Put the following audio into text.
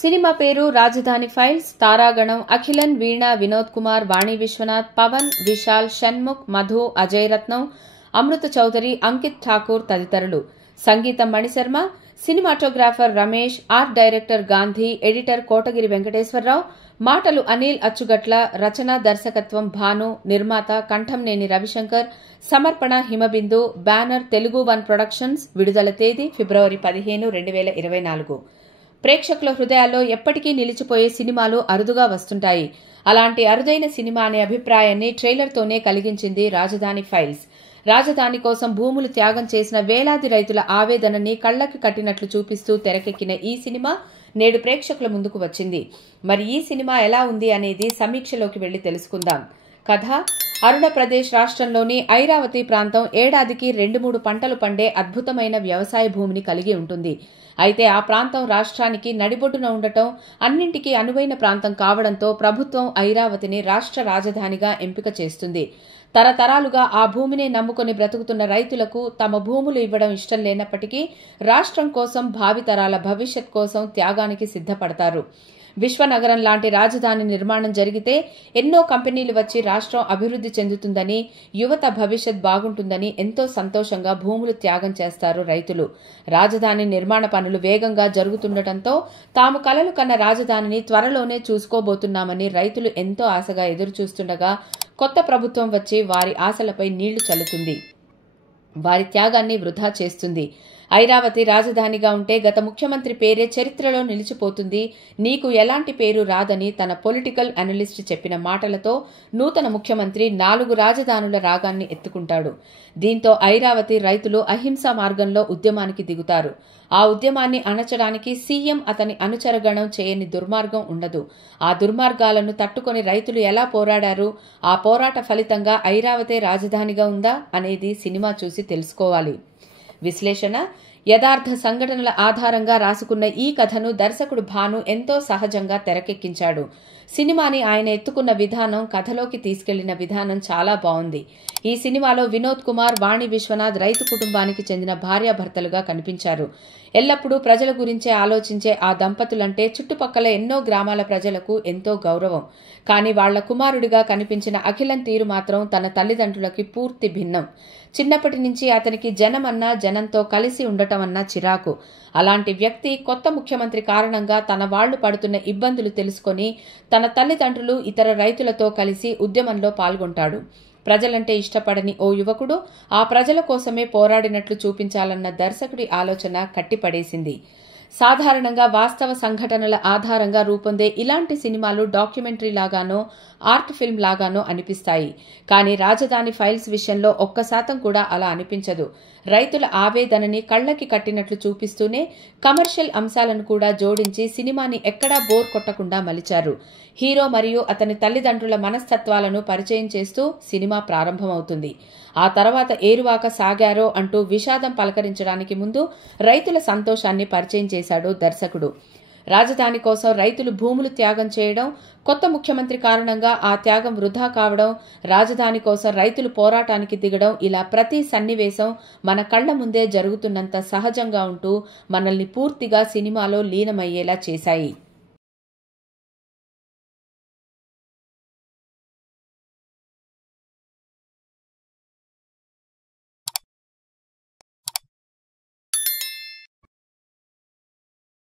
Cinema పేరు Rajadhani files. తారాగణం అఖిలన్, వీణ, వినోద్ కుమార్, వాణి విశ్వనాథ్, పవన్, విశాల్, షణ్ముఖ్, మధు, అజయ్ రత్నం, అమృత చౌదరి, అంకిత్ ఠాకూర్ తదితరులు. సంగీతం Mani Sharma, cinematographer Ramesh, art director Gandhi, editor Kotagiri Venkateswara Rao, మాటలు అనిల్ అచ్చుగట్ల, రచన దర్శకత్వం భాను, నిర్మాత కంఠంనేని రవిశంకర్, సమర్పణ Himabindu, banner Telugu one productions. విడుదల తేదీ ఫిబ్రవరి 15, 2024. ప్రేక్షకుల హృదయాల్లో ఎప్పటికీ నిలిచిపోయే సినిమాలు అరుదుగా వస్తుంటాయి. అలాంటి అరుదైన సినిమా అనే అభిప్రాయాన్ని ట్రైలర్తోనే కలిగించింది రాజధాని ఫైల్స్. రాజధాని కోసం భూములు త్యాగం చేసిన వేలాది రైతుల ఆవేదనని కళ్లకి కట్టినట్లు చూపిస్తూ తెరకెక్కిన ఈ సినిమా నేడు ప్రేక్షకుల ముందుకు వచ్చింది. మరి ఈ సినిమా ఎలా ఉంది అనేది సమీక్షలోకి వెళ్లి తెలుసుకుందాం. కథ: అరుణప్రదేశ్ రాష్ట్రంలోని ఐరావతి ప్రాంతం ఏడాదికి 2-3 పంటలు పండే అద్భుతమైన వ్యవసాయ భూమిని కలిగి ఉంటుంది. అయితే ఆ ప్రాంతం రాష్ట్రానికి నడిబొడ్డున ఉండటం, అన్నింటికీ అనువైన ప్రాంతం కావడంతో ప్రభుత్వం ఐరావతిని రాష్ట్ర రాజధానిగా ఎంపిక చేస్తుంది. తరతరాలుగా ఆ భూమిని నమ్ముకుని బ్రతుకుతున్న రైతులకు తమ భూములు ఇవ్వడం ఇష్టం లేనప్పటికీ రాష్ట్రం కోసం, భావితరాల భవిష్యత్ కోసం త్యాగానికి సిద్ధపడతారు. విశ్వనగరం లాంటి రాజధాని నిర్మాణం జరిగితే ఎన్నో కంపెనీలు వచ్చి రాష్ట్రం అభివృద్ధి చెందుతుందని, యువత భవిష్యత్ బాగుంటుందని ఎంతో సంతోషంగా భూములు త్యాగం చేస్తారు రైతులు. రాజధాని నిర్మాణ పనులు వేగంగా జరుగుతుండటంతో తాము కలలు కన్న రాజధానిని త్వరలోనే చూసుకోబోతున్నామని రైతులు ఎంతో ఆశగా ఎదురుచూస్తుండగా కొత్త ప్రభుత్వం వచ్చి వారి ఆశలపై నీళ్లు చల్లుతుంది. వారి త్యాగాన్ని వృధా చేస్తుంది. ఐరావతి రాజధానిగా ఉంటే గత ముఖ్యమంత్రి పేరే చరిత్రలో నిలిచిపోతుంది, నీకు ఎలాంటి పేరు రాదని తన పొలిటికల్ అనలిస్ట్ చెప్పిన మాటలతో నూతన ముఖ్యమంత్రి 4 రాజధానుల రాగాన్ని ఎత్తుకుంటాడు. దీంతో ఐరావతి రైతులు అహింసా మార్గంలో ఉద్యమానికి దిగుతారు. ఆ ఉద్యమాన్ని అణచడానికి సీఎం, అతని అనుచరగణం చేయని దుర్మార్గం ఉండదు. ఆ దుర్మార్గాలను తట్టుకొని రైతులు ఎలా పోరాడారు, ఆ పోరాట ఫలితంగా ఐరావతే రాజధానిగా ఉందా అనేది సినిమా చూసి తెలుసుకోవాలి. విశ్లేషణ: యథార్థ సంఘటనల ఆధారంగా రాసుకున్న ఈ కథను దర్శకుడు భాను ఎంతో సహజంగా తెరకెక్కించాడు. సినిమాని ఆయన ఎత్తుకున్న విధానం, కథలోకి తీసుకెళ్లిన విధానం చాలా బాగుంది. ఈ సినిమాలో వినోద్ కుమార్, వాణి విశ్వనాథ్ రైతు కుటుంబానికి చెందిన భార్యాభర్తలుగా కనిపించారు. ఎల్లప్పుడూ ప్రజల గురించే ఆలోచించే ఆ దంపతులంటే చుట్టుపక్కల ఎన్నో గ్రామాల ప్రజలకు ఎంతో గౌరవం. కానీ వాళ్ల కుమారుడిగా కనిపించిన అఖిలన్ తీరు మాత్రం తన తల్లిదండ్రులకి పూర్తి భిన్నం. చిన్నప్పటి నుంచి అతనికి జనమన్నా, జనంతో కలిసి ఉండటమన్నా చిరాకు. అలాంటి వ్యక్తి కొత్త ముఖ్యమంత్రి కారణంగా తన వాళ్లు పడుతున్న ఇబ్బందులు తెలుసుకొని తన తల్లిదండ్రులు, ఇతర రైతులతో కలిసి ఉద్యమంలో పాల్గొంటాడు. ప్రజలంటే ఇష్టపడని ఓ యువకుడు ఆ ప్రజల కోసమే పోరాడినట్లు చూపించాలన్న దర్శకుడి ఆలోచన కట్టిపడేసింది. సాధారణంగా వాస్తవ సంఘటనల ఆధారంగా రూపొందే ఇలాంటి సినిమాలు డాక్యుమెంటరీ లాగానో, ఆర్ట్ ఫిల్మ్ లాగానో అనిపిస్తాయి. కానీ రాజధాని ఫైల్స్ విషయంలో 1% కూడా అలా అనిపించదు. రైతుల ఆవేదనని కళ్లకి కట్టినట్లు చూపిస్తూనే కమర్షియల్ అంశాలను కూడా జోడించి సినిమాని ఎక్కడా బోర్ కొట్టకుండా మలిచారు. హీరో మరియు అతని తల్లిదండ్రుల మనస్తత్వాలను పరిచయం చేస్తూ సినిమా ప్రారంభమవుతుంది. ఆ తర్వాత ఏరువాక సాగారో అంటూ విషాదం పలకరించడానికి ముందు రైతుల సంతోషాన్ని పరిచయం చేశాడు దర్శకుడు. రాజధాని కోసం రైతులు భూములు త్యాగం చేయడం, కొత్త ముఖ్యమంత్రి కారణంగా ఆ త్యాగం వృధా కావడం, రాజధాని కోసం రైతులు పోరాటానికి దిగడం, ఇలా ప్రతి సన్నివేశం మన కళ్ల ముందే జరుగుతున్నంత సహజంగా ఉంటూ మనల్ని పూర్తిగా సినిమాలో లీనమయ్యేలా చేశాయి.